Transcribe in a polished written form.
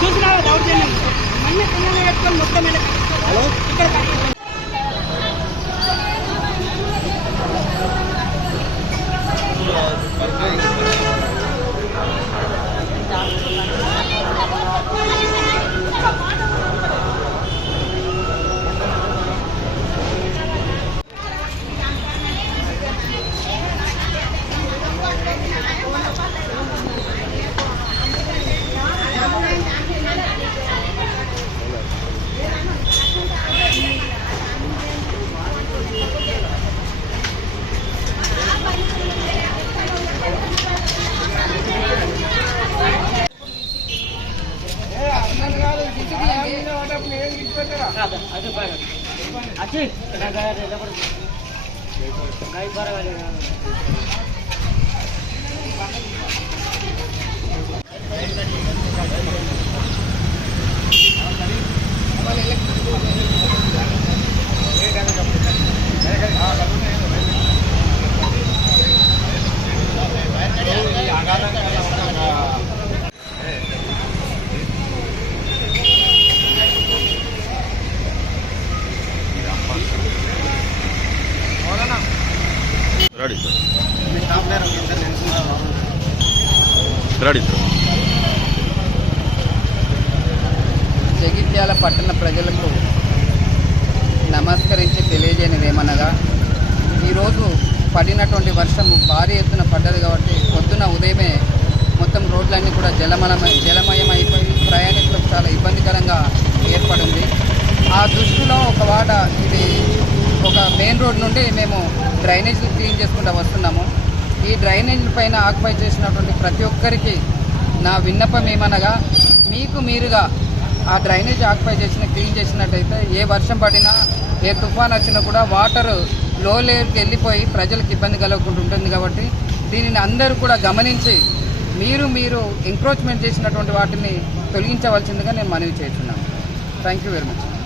చూసినా దౌర్జన్యం మళ్ళీ పిల్లలు పెట్టుకొని మొత్తం ఇక్కడ జగిత్యాల పట్టణ ప్రజలకు నమస్కరించి తెలియజేయనిదేమనగా ఈరోజు పడినటువంటి వర్షము భారీ ఎత్తున పడ్డది కాబట్టి పొద్దున ఉదయమే మొత్తం రోడ్లన్నీ కూడా జలమయం అయిపోయి ప్రయాణికులకు చాలా ఇబ్బందికరంగా ఏర్పడింది. ఆ దృష్టిలో ఒక వాడ ఇది ఒక మెయిన్ రోడ్ నుండి మేము డ్రైనేజీలు క్లీన్ చేసుకుంటూ వస్తున్నాము. ఈ డ్రైనేజీల పైన ఆక్యుపై చేసినటువంటి ప్రతి ఒక్కరికి నా విన్నపం ఏమనగా మీకు మీరుగా ఆ డ్రైనేజ్ ఆక్యుపై క్లీన్ చేసినట్టయితే ఏ వర్షం పడినా ఏ తుఫాన్ వచ్చినా కూడా వాటర్ లో లేయర్కి వెళ్ళిపోయి ప్రజలకు ఇబ్బంది కలగకుండా ఉంటుంది. కాబట్టి దీనిని అందరూ కూడా గమనించి మీరు ఎంక్రోచ్మెంట్ చేసినటువంటి వాటిని తొలగించవలసిందిగా నేను మనవి చేస్తున్నాను. Thank you very much.